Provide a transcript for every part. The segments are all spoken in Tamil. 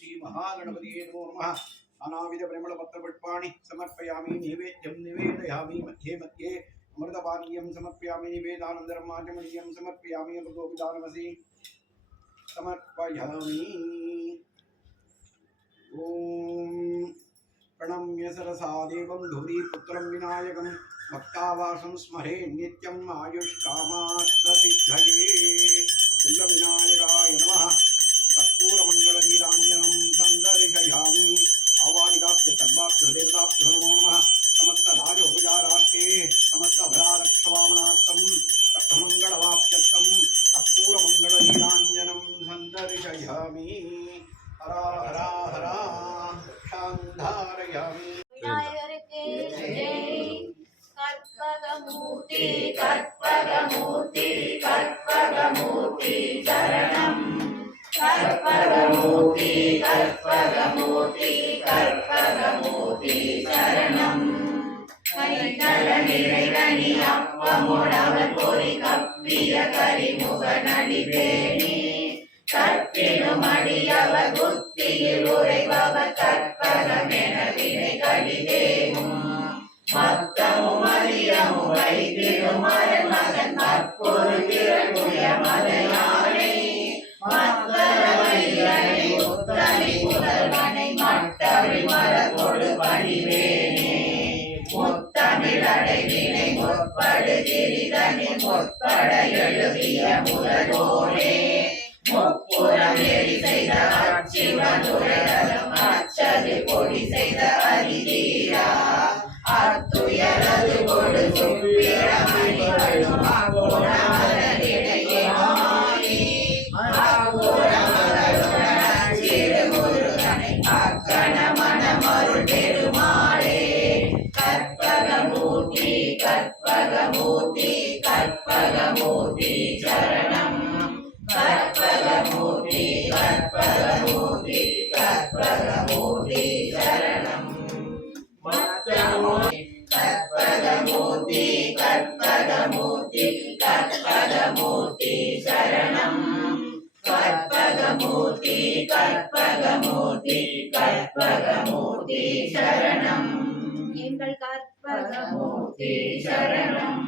श्री महागणपतिये नमो नमः नानाविध परिमल पत्र पुष्पाणि समर्पयामि नैवेद्यं निवेदयामि मध्ये मध्ये अमृतपानीयं समर्पयामि निवेदानन्तरं आचमनीयं समर्पयामि अमृतोपदानमसि समर्पयामि ओम प्रणम्य सरसा देवं धूरीपुत्रं विनायकं भक्तावासं स्मरे नित्यम् आयुष्कामार्थसिद्धये विनायकाय नमः कर्पूरमण्डलनीराञ्जनं सन्दर्शयामि आवाहिताभ्य सर्वाभ्यो देवताभ्यो नमो नमः समस्तराजोपचारार्थे समस्तभरालक्षवामनार्थं सर्वमङ्गलवाप्त्यर्थं कर्पूरमण्डलनीराञ्जनं सन्दर्शयामि हरा हरा हरा शान्धारयामि विनायकर्के जय कर्पगमूर्ति कर्पगमूर्ति कर्पगमूर्ति शरणं कर्पगमूर्ति कर्पगमूर्ति कर्पगमूर्ति शरणं கைதலநிறைகனி அப்பமுடவர் பொறி கப்பிய கரிமுகனடிபேணி கற்பினும் அடியவர் புத்தியில் உரைபவர் கற்பகமென வினை கடிதேனும் மத்தமும் அதிரமும் வைத்திடும் மரன் மகன் மற்பொரு திரளுய மலையானை மத்தரவையனை முத்தமி புதல்வனை மட்டவி மரத்தொடு பணிவேனே முத்தமிழ் அடைவினை முற்படு திரிதனி முற்பட எழுதிய முதல்வோனே முப்புறம் எரி செய்த அச்சிவனுரையலும் அச்சது பொடி செய்த அதிதீரா அத்துயரது கொடு சுப்பிரமணிகளும் அகோணமதனிடையே மாறி அகோணமகளுடன் அச்சிறு முருகனை அக்கண மனமருள் பெருமாளே கற்பகமூர்த்தி கற்பகமூர்த்தி கற்பகமூர்த்தி சரணம் कर्पगमूर्ति कर्पगमूर्ति कर्पगमूर्ति शरणं कर्पगमूर्ति कर्पगमूर्ति कर्पगमूर्ति शरणं कर्पगमूर्ति कर्पगमूर्ति कर्पगमूर्ति शरणं एंगल कर्पगमूर्ति शरणं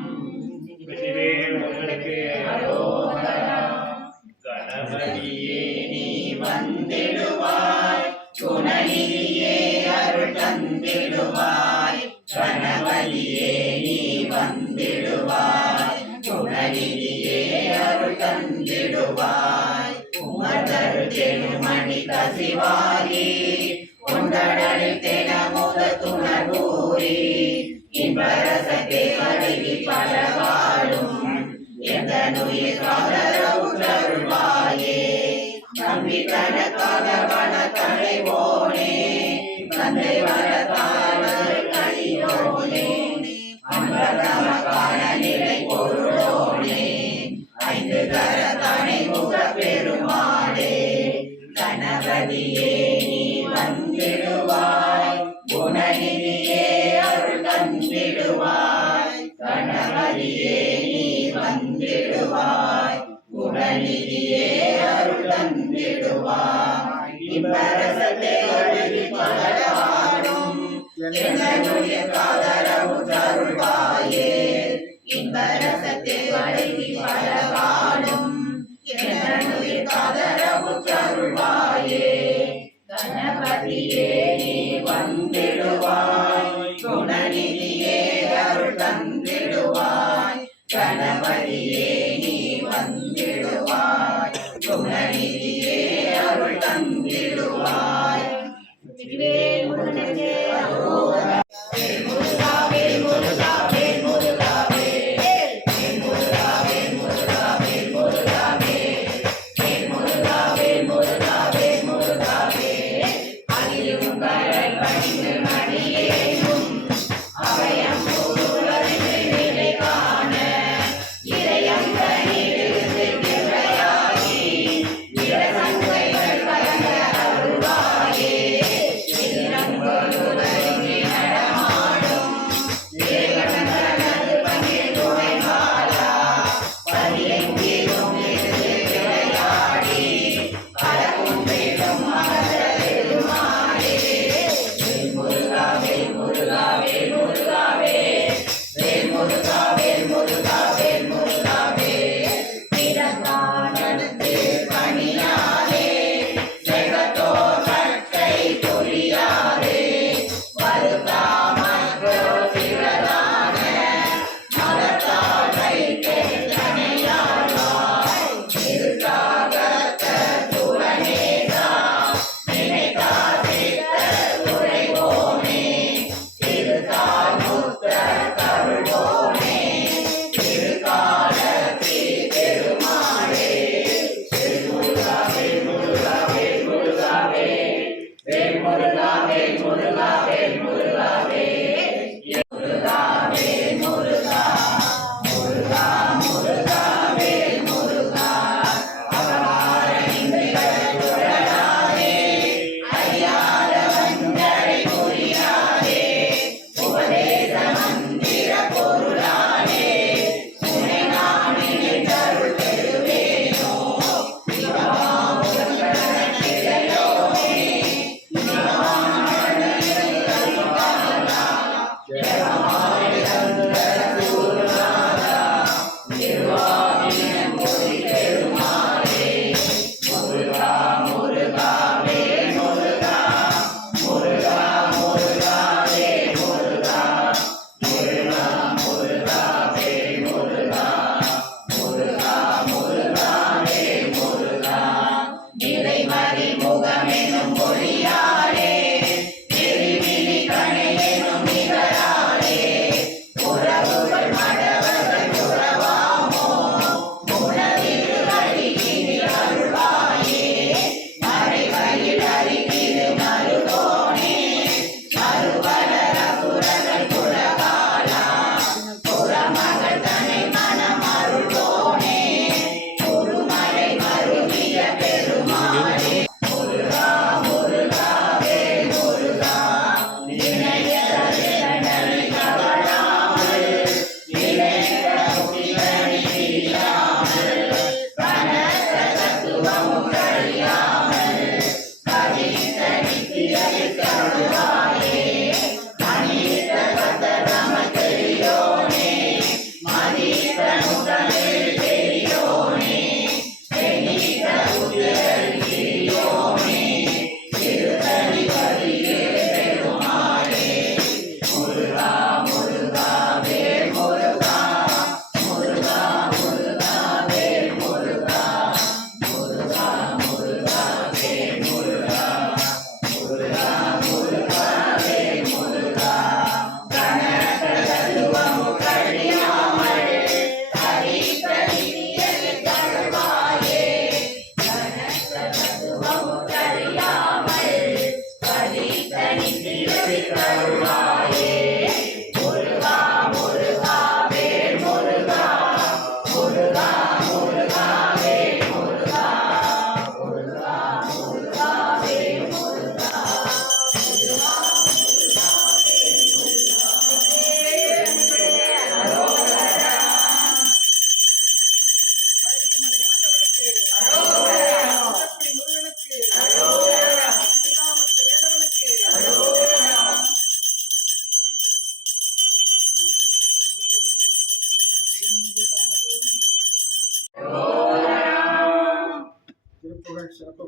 கணபதியே நீ வந்திடுவாய் துணையே அருள் தந்திடுவாய் கணபதியே நீ வந்திடுவாய் துணையே அருள் தந்திடுவாய் உமதரு தெருமணி கசிவாகி உண்டடலில் தெனமுத துணர்வூரி இன்பரசத்தை அழகி பலவாடும் எந்தனுயிர் காதரவுற்றருள்வாயே நம்பி தனக்காக வனத்தலைவோனே தந்தை வரத்தாளர் கழியோனே அன்பதமக்கான நிலை பொருளோனே ஐந்து கரத்தனை முக பெருமாளே கணபதியே நீ வந்திடுவாய் குணநிதியே அருள் தந்திடுவாய் கணபதியே நீ வந்திடுவாய் குணநிதியே அருள் தந்திடுவாய் இன்பரசத்தை அழகி பலவாடும் என்னுடைய காதரவு தருள்வாயே இன்பரசத்தை அழகி பலவாடும் என்னுடைய காதரவு தருள்வாயே கணபதியே நீ வந்திடுவாய் குணநிதியே அருள் தந்திடுவாய் கணபதியே நீ வந்திடுவாய் குணநிதியே அருள் தந்திடுவாய் Thank you.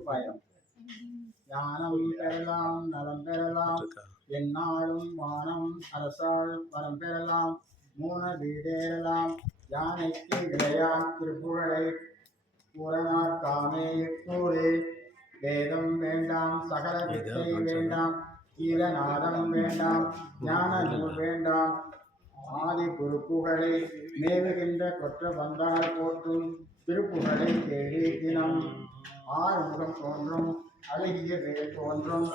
பயம். ஞானம் பெறலாம், நலம் பெறலாம், எந்நாளும் வானம் அரசால் வரம் பெறலாம், மூன வீடேறலாம், யானைக்கு இளையான் திருப்புகழை பூரணார் காமே கூறே. வேதம் வேண்டாம், சகல வித்தை வேண்டாம், கீதநாதம் வேண்டாம், ஞான நூல் வேண்டாம், ஆதி குருப்புகழை மேவுகின்ற கொற்ற வந்தால் போற்றும் திருப்புகழை தேடி தினம் ஆறுமுகம் தோன்றும், அழகிய வேல் தோன்றும்,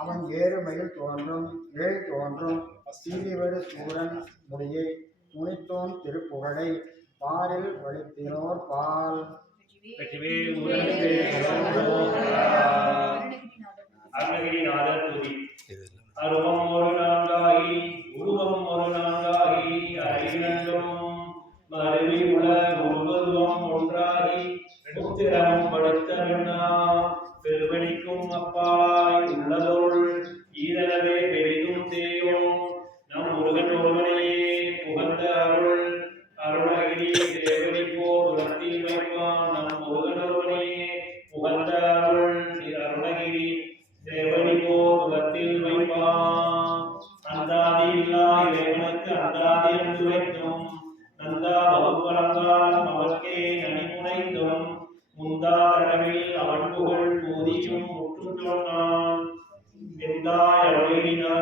அவன் ஏறுமையில் தோன்றும், வேல் தோன்றும், சீரிவரு சூரன் முடியை துணித்தோன் திருப்புகழை பாரில் வலித்தினோர் பால். அருணகிரிநாதர் துதி. அருவம் ஒரு நான்காகி உருவம் ஒரு நான்காகி அறிவினந்தும் மருவி உலக உருவம் ஒன்றாகி உத்திரம் படுத்த பெருவழிக்கும் அப்பாய் உள்ளதொருள் ஈதனவே பெரிதும் தேயும் நம் முருகன் ஒருவனையே புகழ்ந்த அருள் அருணகிரி தேவடி போர் உலகத்தில் வைப்பான் நம் முருகன் ஒருவனையே புகழ்ந்த அருள் அருணகிரி தேவடி போர் உலகத்தில் வைப்பான். அந்தாதி இல்லா இறைவனுக்கு அந்தாதி என்று வைத்தும் நந்தா வகுப்பலங்காலம் அவர்க்கே நனிமுனைந்தும் முந்தா தடவில் அவன் புகழ் போதியும் முற்று சொன்னான். எந்தாய் அருளினார்